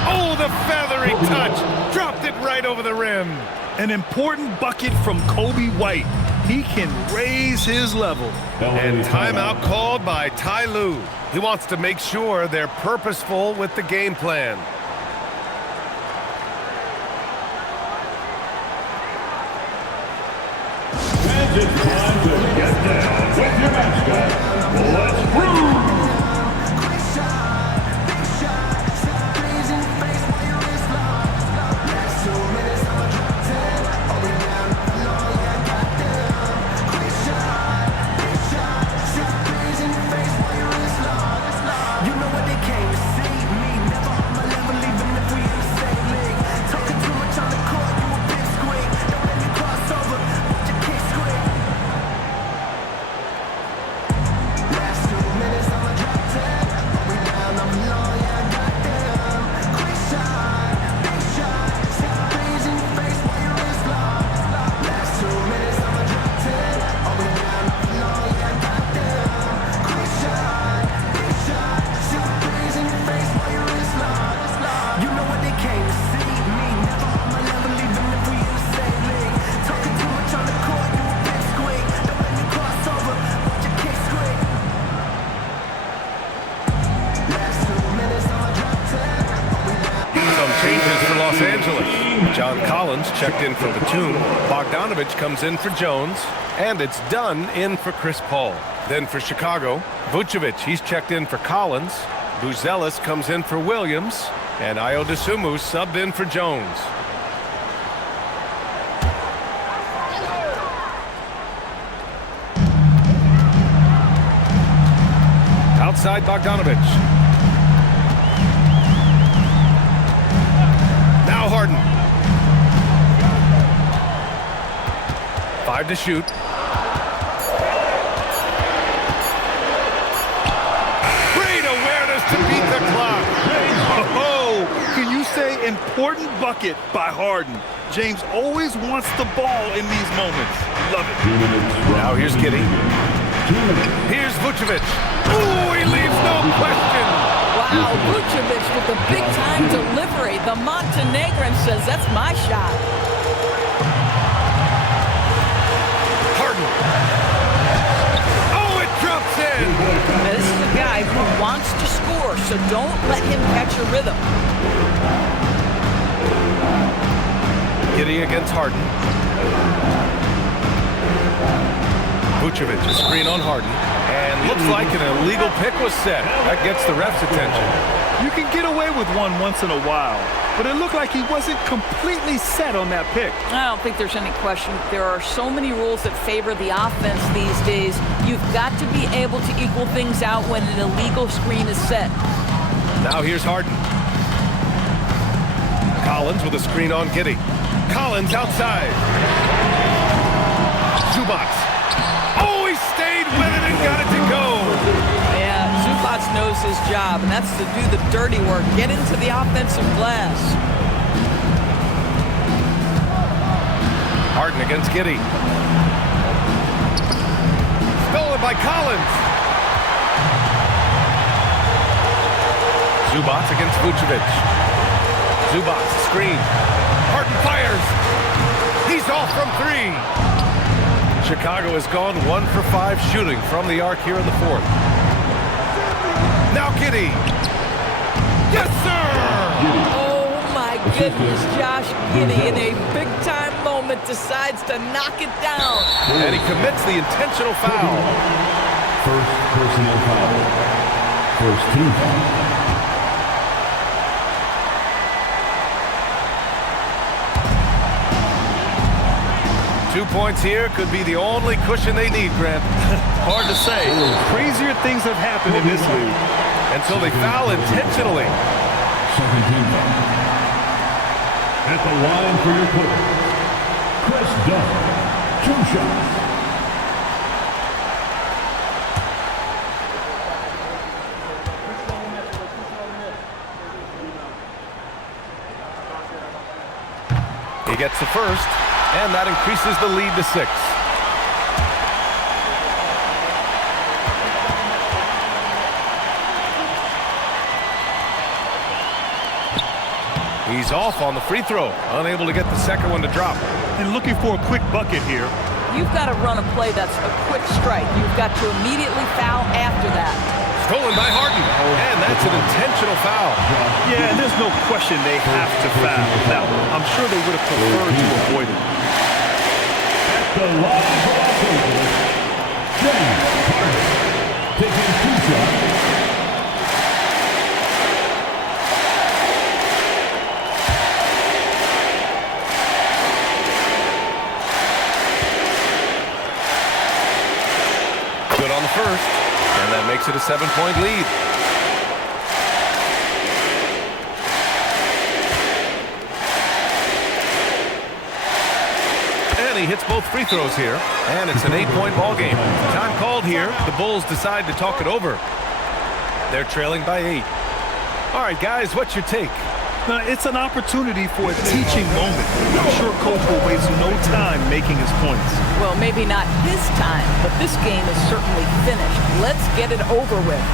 Oh, the feathery touch. Dropped it right over the rim. An important bucket from Kobe White. He can raise his level. And timeout called by Ty Lue. He wants to make sure they're purposeful with the game plan. And it's time to get down with your mascot. Let's prove. John Collins checked in for Batum. Bogdanovich comes in for Jones. And it's Dunn in for Chris Paul. Then for Chicago, Vucevic, he's checked in for Collins. Buzelis comes in for Williams. And Ayo Dosunmu subbed in for Jones. Outside Bogdanovich. Now Harden. 5 to shoot. important bucket by Harden. James always wants the ball in these moments. Love it. Now here's Giddey. Here's Vucevic. Ooh, he leaves no question. Wow, Vucevic with the big-time delivery. The Montenegrin says, that's my shot. Harden. Oh, it drops in. Now, this is a guy who wants to score, so don't let him catch a rhythm. Giddey against Harden. Vucevic, a screen on Harden. And looks like an illegal pick was set. That gets the ref's attention. You can get away with one once in a while, but it looked like he wasn't completely set on that pick. I don't think there's any question. There are so many rules that favor the offense these days. You've got to be able to equal things out when an illegal screen is set. Now here's Harden. Collins with a screen on Giddey. Collins outside. Zubac. Oh, he stayed with it and got it to go. Yeah, Zubac knows his job, and that's to do the dirty work. Get into the offensive glass. Harden against Giddey. Stolen by Collins. Zubac against Vucevic. Zubac, screen. Harden fires. He's off from three. Chicago has gone 1 for 5 shooting from the arc here in the fourth. Now Giddey. Yes, sir! Oh, my goodness. Josh Giddey, in a big-time moment, decides to knock it down. And he commits the intentional foul. First personal foul. First team foul. 2 points here could be the only cushion they need, Grant. Hard to say. Crazier things have happened in this league. Until they foul intentionally. Second team foul. At the line for your quarter, Chris Dunn, 2 shots. He gets the first, and that increases the lead to 6. He's off on the free throw, unable to get the second one to drop. And looking for a quick bucket here. You've got to run a play that's a quick strike. You've got to immediately foul after that. Stolen by Harden, and that's an intentional foul. Yeah, and there's no question they have to foul. Now, I'm sure they would have preferred to avoid it. At the line for Los Angeles, James Harden, taking 2 shots. Good on the first, and that makes it a 7-point lead. And he hits both free throws here, and it's an 8-point ball game. Time called here. The Bulls decide to talk it over. They're trailing by 8. All right, guys, what's your take? It's an opportunity for a teaching moment. I'm sure Coach will waste no time making his points. Well, maybe not his time, but this game is certainly finished. Let's get it over with.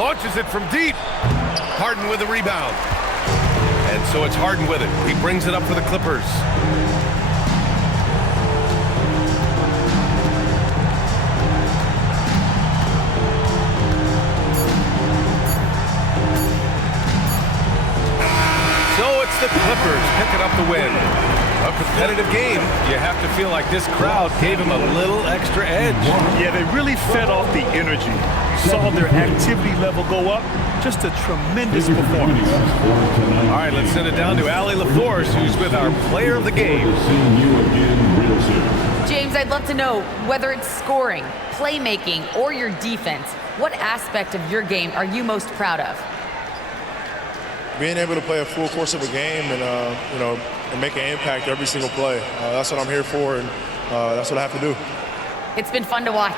Launches it from deep. Harden with the rebound. And so it's Harden with it. He brings it up for the Clippers. So it's the Clippers picking up the win. A competitive game. You have to feel like this crowd gave him a little extra edge. Yeah, they really fed off the energy. Saw their activity level go up. Just a tremendous performance. All right, let's send it down to Allie LaForce, who's with our player of the game. James, I'd love to know whether it's scoring, playmaking, or your defense. What aspect of your game are you most proud of? Being able to play a full course of a game and, and make an impact every single play. That's what I'm here for, and that's what I have to do. It's been fun to watch.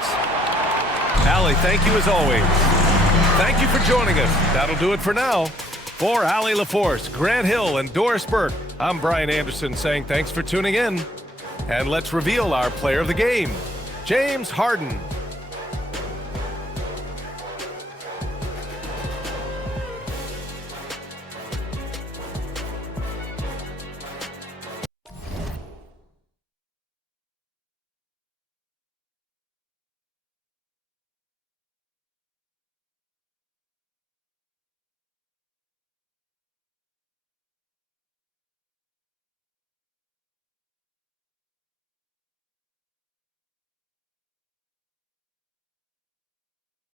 Allie, thank you as always. Thank you for joining us. That'll do it for now. For Allie LaForce, Grant Hill, and Doris Burke, I'm Brian Anderson saying thanks for tuning in. And let's reveal our player of the game, James Harden.